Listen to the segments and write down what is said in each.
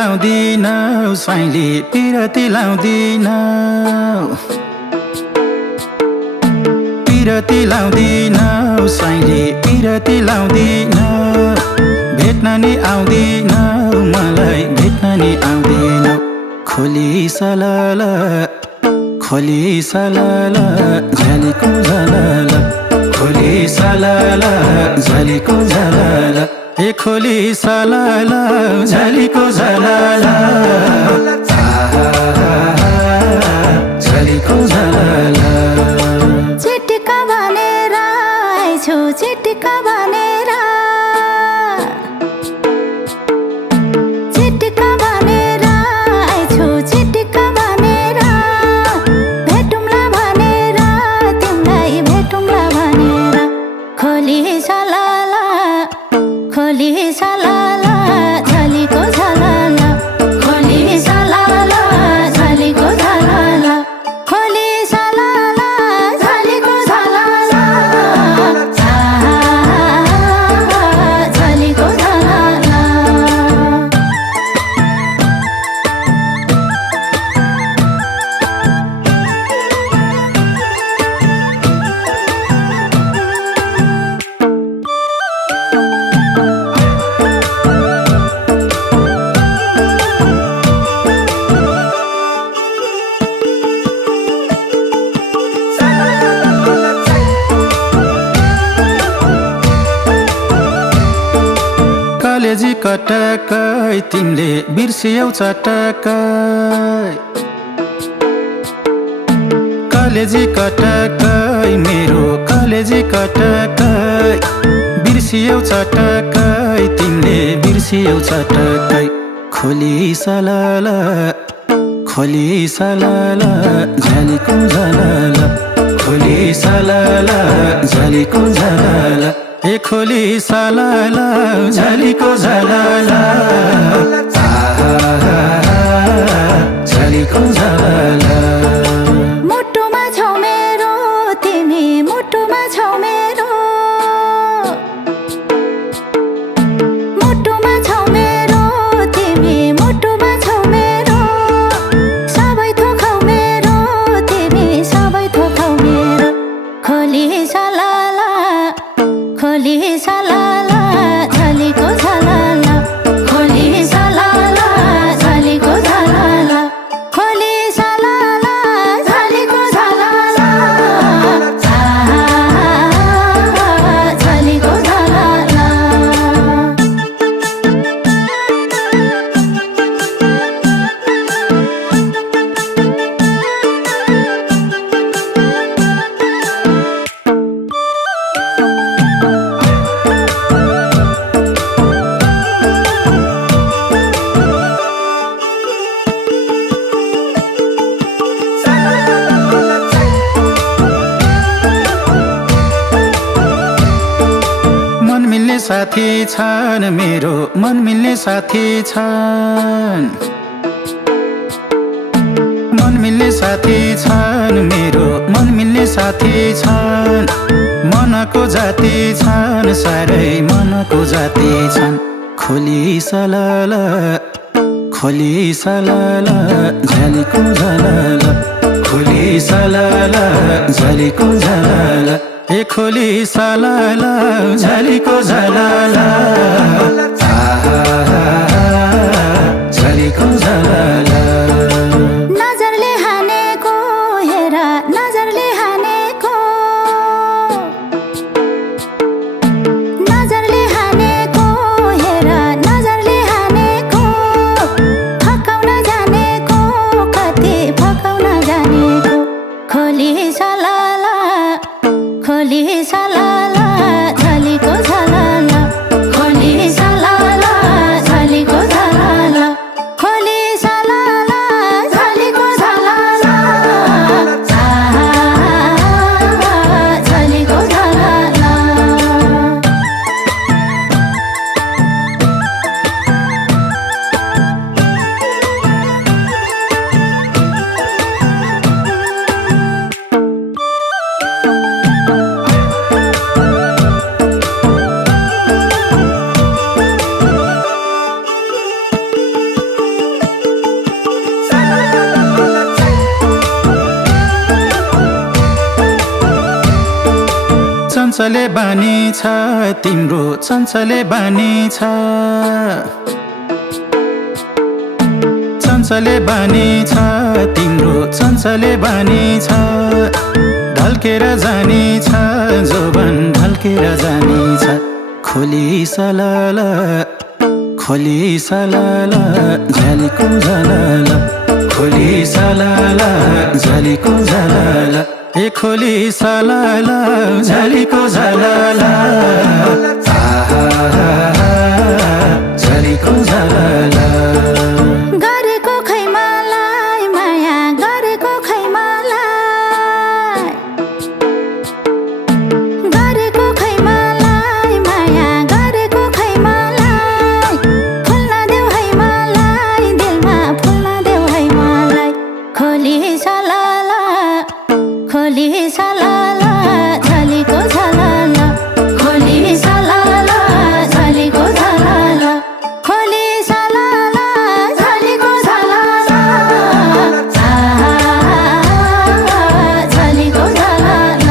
लाउँदिन स्वाइँले पिरती लाउँदिन पिरती लाउँदिन स्वाइँले पिरती लाउँदिन भेट्न नि आउँदिन मलाई भेट्न नि आउँदिन खोली सलाला झ्यालीको झलाला खोली सलाला झ्यालीको झलाला ए खोली सलाला झ्यालीको झलाला झ्यालीको झलाला चिटिका भनेर आइछु चिटिका भनेर चिटिका भनेर आइछु चिटिका भनेर भेटौँला भनेर तिमीलाई भेटौँला भनेर खोली सलाला झ्यालीको झलाला खोली सलाला झ्यालीको झलाला खोली सलाला झ्यालीको झलाला झ्यालीको झलाला कलेजी कटकै तिमीले बिर्सियौ चटकै कलेजी कटकै मेरो कलेजी कटकै बिर्सियौ चटकै तिमीले बिर्सियौ चटकै खोली सलाला झ्यालीको झलाला खोली सलाला झ्यालीको झलाला ए खोली सलाला झ्यालीको झलाला झ्यालीको झलाला मुटुमा छौ मेरो तिमी मुटुमा छौ मेरो मुटुमा छौ मेरो तिमी मुटुमा छौ मेरो सबै थोकौ मेरो तिमी सबै थोकौ मेरो खोली सलाला झ्यालीको झलाला खोली सलाला झ्यालीको झलाला खोली सलाला झ्यालीको झलाला झ्यालीको झलाला साथी छन् मेरो मन मिल्ने साथी छन् मन मिल्ने साथी छन् मेरो मन मिल्ने साथी छन् मनको जाति छन् साह्रै मनको जाति छन् खोली सलाला झ्यालीको झलाला खोली सलाला झ्यालीको झलाला ए खोली सलाला झ्यालीको झलाला झ्यालीको झलाला नजरले हानेको हेर नजरले हानेको नजरले हानेको हेर नजरले हानेको फकाउन जानेको कति फकाउन जानेको खोली सलाला झ्यालीको झलाला खोली सलाला झ्यालीको झलाला खोली सलाला चञ्चले बानी छ तिम्रो चञ्चले बानी छ चञ्चले बानी छ तिम्रो चञ्चले बानी छ ढल्केर जानी छ जोबन ढल्केर जानी छ खोली सलाल झ्यालीको झलाल खोली सलाल झ्यालीको झलाल ए खोली सलाल झ्यालीको झलाल झ्यालीको झलाल गरेको खै मलाई माया गरेको खै मलाई गरेको खै मलाई माया गरेको खै मलाई फुल्न देऊ है मलाई दिलमा फुल्न देऊ है मलाई खोली सलाल झलीको झलाल खोली सलाल झलीको झलाल खोली सलाल झलीको झलाल झलीको झलाल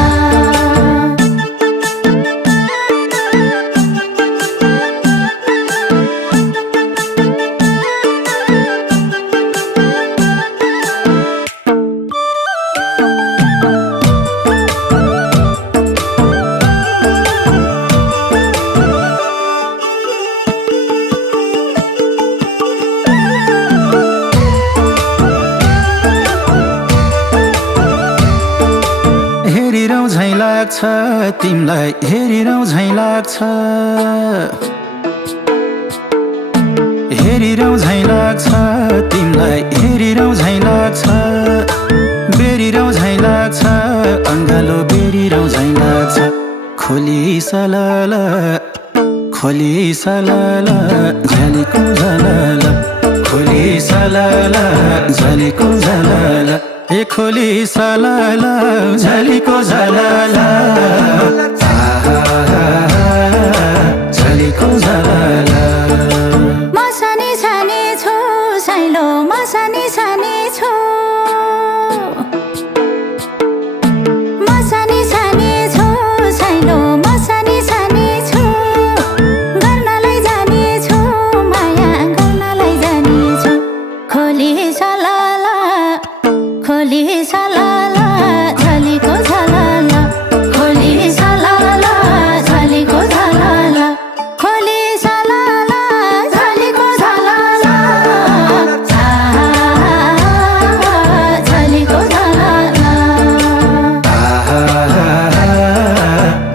हेरिरौँ झैँ लाग्छ तिमलाई हेरिरौँ झैँ लाग्छ हेरिरौँ झैँ लाग्छ तिमलाई हेरिरौँ झैँ लाग्छ बेरिरौँ झैँ लाग्छ अङ्गालो बेरिरौँ झैँ लाग्छ खोली सलाल झ्यालीको झलाल खोली सलाल झ्यालीको झलाल ए खोली सलाल झ्यालीको झलाल झ्यालीको झलाल मसानी छानी छु साइलो मसानी छानी छु मसानी छानी छु साइलो मसानी छानी छु गर्नलाई जानी छु माया गर्नलाई जानी छु खोली सलाल झलीको झलाल खोली सलाल झलीको झलाल खोली सलाल झलीको झलाल झलीको झलाल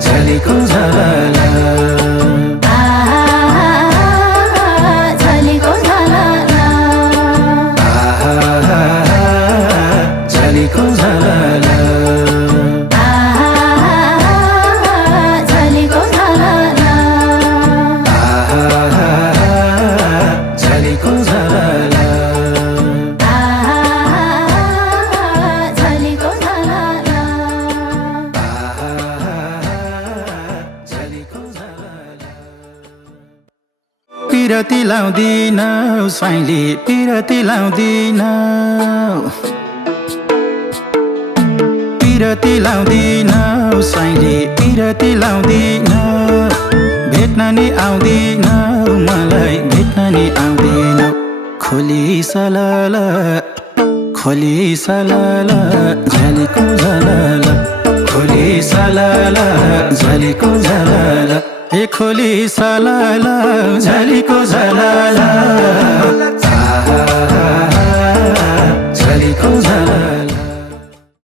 झ्यालीको झलाल झलीको झलाल झ्यालीको झलाल झलीको झलाल झ्यालीको झलाल झलीको झलाल झ्यालीको झलाल पिरती लाउँदिनौ साइली पिरती लाउँदिनौ पिरती लाउँदिनौ साइली पिरती लाउँदिनौ भेट्न नि आउँदिनौ मलाई भेट्न नि आउँदिनौ खोली सलाल झ्यालीको झलाल खोली सलाल झ्यालीको झलाल ए खोली सलाल झ्यालीको झलाल झ्यालीको झलाल